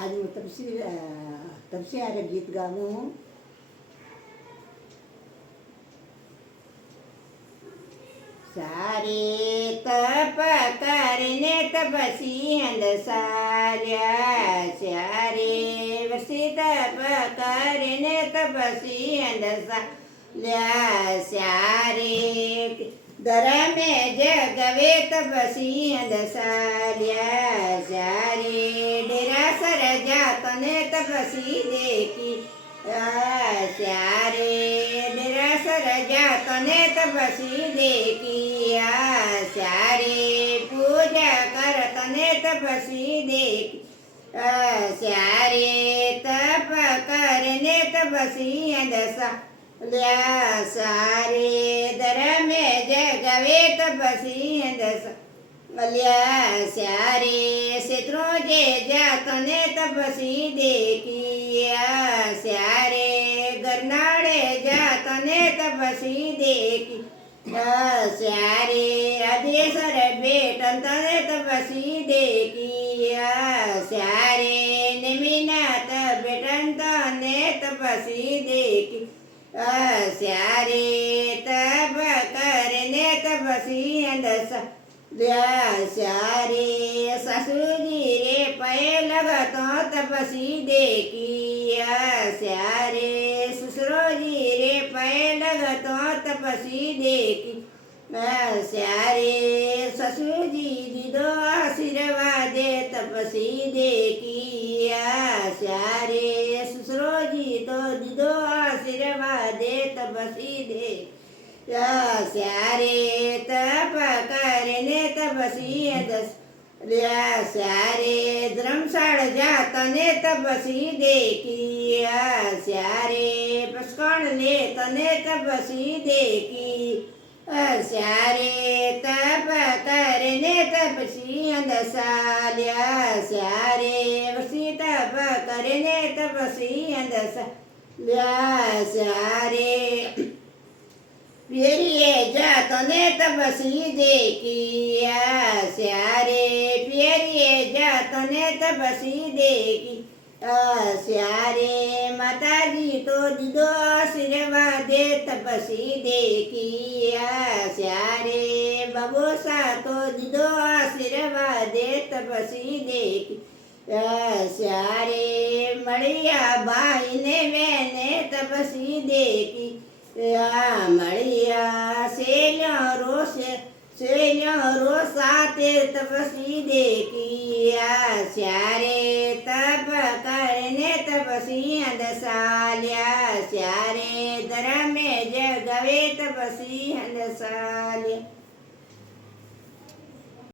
आज मैं तब से आरे गीत गाऊं हूँ। सारे तप करने तपसी हंदसाल्या, सारे वसी तप करने तपसी हंदसाल्या, सारे धर्मे जगवे तपसी हंदसाल्या, सारे डेरासर जातने तपसी देखी, सारे डेरासर जातने तपसी देखिया, सारे पूजा करतने तपसी देखी, सारे तप करने तपसी दशा ल्या, सारे धर्मे जगवे तपसी दशा ल्या, सारे शत्रु जे जातने तपसी देखिया, सारे गरनाड़े जातने तपसी देखी, सारे आदेशर बेटन तने तपसी देखिया, सारे निमिनाथ बेटन तने तपसी देखी, सारे तप करने तपसी दशा ल्या, सारे ससुजी रे पै लगतो तपसी देखिया, सारे ससुरोजी रे पै लगतो तपसी देखी, सारे ससुजी दीदो आशीर्वाद तपसी देखिया, सारे ससुरोजी तो दीदो आशीर्वाद तपसी देखी, सारे तप करने तपसी दस ल्या, सारे धर्मशाळ जातने तपसी देखिया, सारे पस्कण ले तने तपसी देखी, सारे तप करने तपसी दसाल्या, सारे वसी तप करने तपसी दसाल्या, सारे प्रिये जातने तपसी देखिया, सारे प्रिये जातने तपसी देखी, सारे माताजी तो दीदो आशीर्वाद तपसी देखिया, सारे बबोसा तो दीदो आशीर्वाद तपसी देखी, सारे मड़िया बाई ने मैंने तपसी देखी, मड़िया सेल्यो साते तपसी देखिया, सारे तप करने तपसी दसाल्या, सारे धर्मे जगवे तपसी दसाल्या।